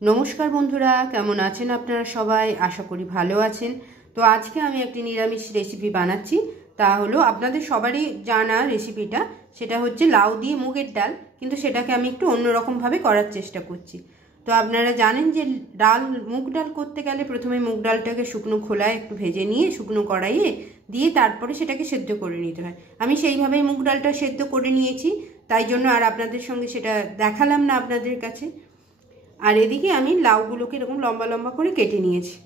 নমস্কার বন্ধুরা, কেমন আছেন আপনারা সবাই? আশা করি ভালো আছেন। তো আজকে আমি একটি নিরামিষ রেসিপি বানাচ্ছি। তা হলো আপনাদের সবারই জানা রেসিপিটা, সেটা হচ্ছে লাউ দিয়ে মুগের ডাল, কিন্তু সেটাকে আমি একটু অন্যরকমভাবে করার চেষ্টা করছি। তো আপনারা জানেন যে মুগ ডাল করতে গেলে প্রথমে মুগ ডালটাকে শুকনো খোলায় একটু ভেজে নিয়ে শুকনো কড়াইয়ে দিয়ে তারপরে সেটাকে সেদ্ধ করে নিতে হয়। আমি সেইভাবেই মুগ ডালটা সেদ্ধ করে নিয়েছি, তাই জন্য আর আপনাদের সঙ্গে সেটা দেখালাম না আপনাদের কাছে। আর এদিকে আমি লাউগুলোকে এরকম লম্বা লম্বা করে কেটে নিয়েছি।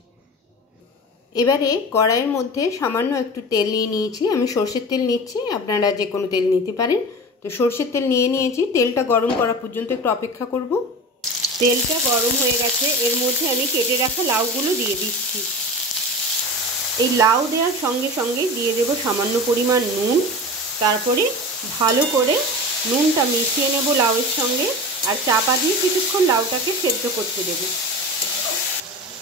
এবারে কড়াইয়ের মধ্যে সামান্য একটু তেল নিয়ে নিয়েছি। আমি সর্ষের তেল নিচ্ছি, আপনারা যে কোনো তেল নিতে পারেন। তো সর্ষের তেল নিয়ে নিয়েছি। তেলটা গরম করা পর্যন্ত একটু অপেক্ষা করব। তেলটা গরম হয়ে গেছে, এর মধ্যে আমি কেটে রাখা লাউগুলো দিয়ে দিচ্ছি। এই লাউ দেওয়ার সঙ্গে সঙ্গে দিয়ে দেব সামান্য পরিমাণ নুন। তারপরে ভালো করে নুনটা মিশিয়ে নেব লাউয়ের সঙ্গে, আর চাপা দিয়ে কিছুক্ষণ লাউটাকে সেদ্ধ করতে দেব।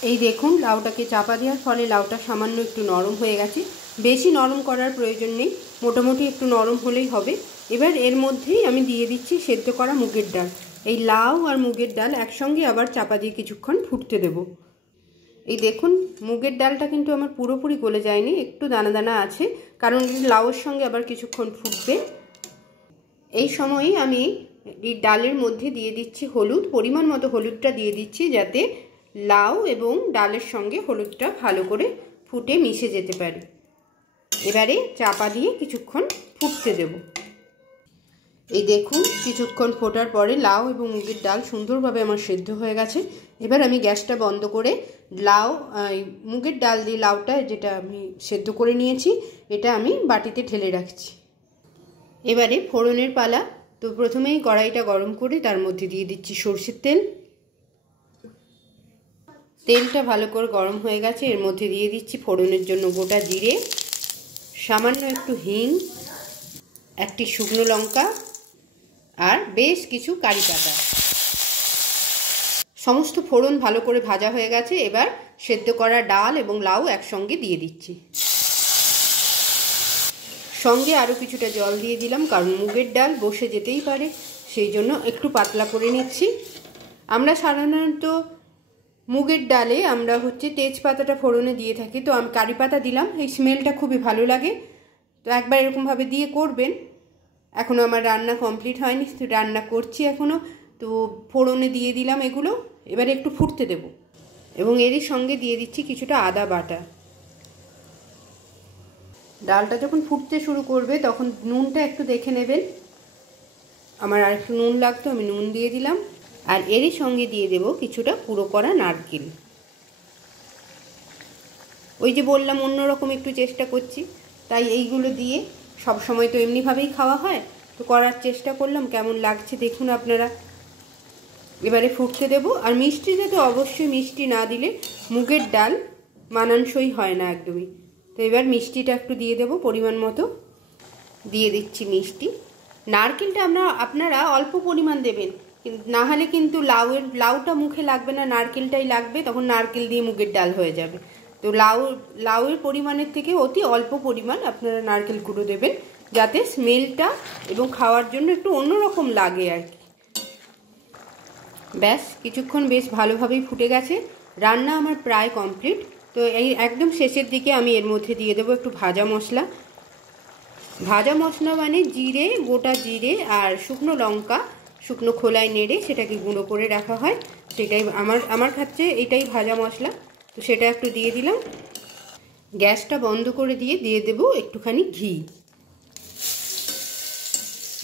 এই দেখুন, লাউটাকে চাপা দেওয়ার ফলে লাউটা সামান্য একটু নরম হয়ে গেছে। বেশি নরম করার প্রয়োজন নেই, মোটামুটি একটু নরম হলেই হবে। এবার এর মধ্যেই আমি দিয়ে দিচ্ছি সেদ্ধ করা মুগের ডাল। এই লাউ আর মুগের ডাল একসঙ্গে আবার চাপা দিয়ে কিছুক্ষণ ফুটতে দেব। এই দেখুন, মুগের ডালটা কিন্তু আমার পুরোপুরি গলে যায়নি, একটু দানা দানা আছে, কারণ লাউয়ের সঙ্গে আবার কিছুক্ষণ ফুটবে। এই সময়ই আমি এই ডালের মধ্যে দিয়ে দিচ্ছি হলুদ, পরিমাণ মতো হলুদটা দিয়ে দিচ্ছি, যাতে লাউ এবং ডালের সঙ্গে হলুদটা ভালো করে ফুটে মিশে যেতে পারে। এবারে চাপা দিয়ে কিছুক্ষণ ফুটতে দেব। এই দেখুন, কিছুক্ষণ ফোটার পরে লাউ এবং মুগের ডাল সুন্দরভাবে আমার সেদ্ধ হয়ে গেছে। এবার আমি গ্যাসটা বন্ধ করে মুগের ডাল দিয়ে লাউটা যেটা আমি সেদ্ধ করে নিয়েছি, এটা আমি বাটিতে ঢেলে রাখছি। এবারে ফোড়নের পালা। তো প্রথমেই কড়াইটা গরম করে তার মধ্যে দিয়ে দিচ্ছি সরষের তেল। তেলটা ভালো করে গরম হয়ে গেছে, এর মধ্যে দিয়ে দিচ্ছি ফোড়নের জন্য গোটা জিরে, সামান্য একটু হিং, একটি শুকনো লঙ্কা আর বেশ কিছু কারি পাতা। সমস্ত ফোড়ন ভালো করে ভাজা হয়ে গেছে। এবার সেদ্ধ করা ডাল এবং লাউ একসঙ্গে দিয়ে দিচ্ছি। সঙ্গে আরও কিছুটা জল দিয়ে দিলাম, কারণ মুগের ডাল বসে যেতেই পারে, সেই জন্য একটু পাতলা করে নিচ্ছি। আমরা সাধারণত মুগের ডালে আমরা তেজপাতাটা ফোড়নে দিয়ে থাকি, তো আমি কারি পাতা দিলাম, এই স্মেলটা খুবই ভালো লাগে। তো একবার এরকমভাবে দিয়ে করবেন। এখনও আমার রান্না কমপ্লিট হয়নি, তো রান্না করছি এখনও। তো ফোড়নে দিয়ে দিলাম এগুলো, এবারে একটু ফুটতে দেব এবং এরই সঙ্গে দিয়ে দিচ্ছি কিছুটা আদা বাটা। ডালটা যখন ফুটতে শুরু করবে তখন নুনটা একটু দেখে নেবেন। আমার আর একটু নুন লাগতো, আমি নুন দিয়ে দিলাম। আর এরই সঙ্গে দিয়ে দেব কিছুটা পুরো করা নারকেল। ওই যে বললাম অন্যরকম একটু চেষ্টা করছি, তাই এইগুলো দিয়ে সব সময় তো এমনিভাবেই খাওয়া হয়, তো করার চেষ্টা করলাম। কেমন লাগছে দেখুন আপনারা। এবারে ফুটতে দেব। আর মিষ্টিতে তো অবশ্যই মিষ্টি না দিলে মুগের ডাল মানানসই হয় না একদমই। তো এবার মিষ্টিটা একটু দিয়ে দেব পরিমাণ মতো। দিয়ে দিচ্ছি মিষ্টি। নারকেলটা আপনারা অল্প পরিমাণ দেবেন, না হলে কিন্তু লাউটা মুখে লাগবে না, নারকেলটাই লাগবে, তখন নারকেল দিয়ে মুগের ডাল হয়ে যাবে। তো লাউয়ের পরিমাণের থেকে অতি অল্প পরিমাণ আপনারা নারকেল গুঁড়ো দেবেন, যাতে স্মেলটা এবং খাওয়ার জন্য একটু অন্যরকম লাগে আর কি। ব্যাস, কিছুক্ষণ বেশ ভালোভাবেই ফুটে গেছে। রান্না আমার প্রায় কমপ্লিট। তো এই একদম শেষের দিকে আমি এর মধ্যে দিয়ে দেবো একটু ভাজা মশলা। ভাজা মশলা মানে জিরে, গোটা জিরে আর শুকনো লঙ্কা শুকনো খোলায় নেড়ে সেটাকে গুঁড়ো করে রাখা হয়, সেটাই আমার কাছে এটাই ভাজা মশলা। তো সেটা একটু দিয়ে দিলাম। গ্যাসটা বন্ধ করে দিয়ে দেবো একটুখানি ঘি।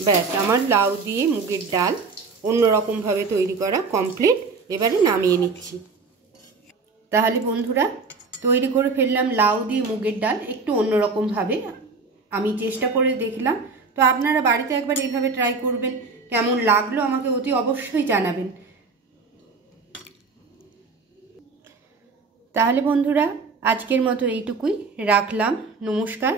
ব্যাস, আমার লাউ দিয়ে মুগের ডাল অন্যরকমভাবে তৈরি করা কমপ্লিট। এবারে নামিয়ে নিচ্ছি। তাহলে বন্ধুরা, তৈরি করে ফেললাম লাউ দিয়ে মুগের ডাল একটু অন্যরকমভাবে। আমি চেষ্টা করে দেখলাম, তো আপনারা বাড়িতে একবার এইভাবে ট্রাই করবেন। কেমন লাগলো আমাকে অতি অবশ্যই জানাবেন। তাহলে বন্ধুরা, আজকের মতো এইটুকুই রাখলাম। নমস্কার।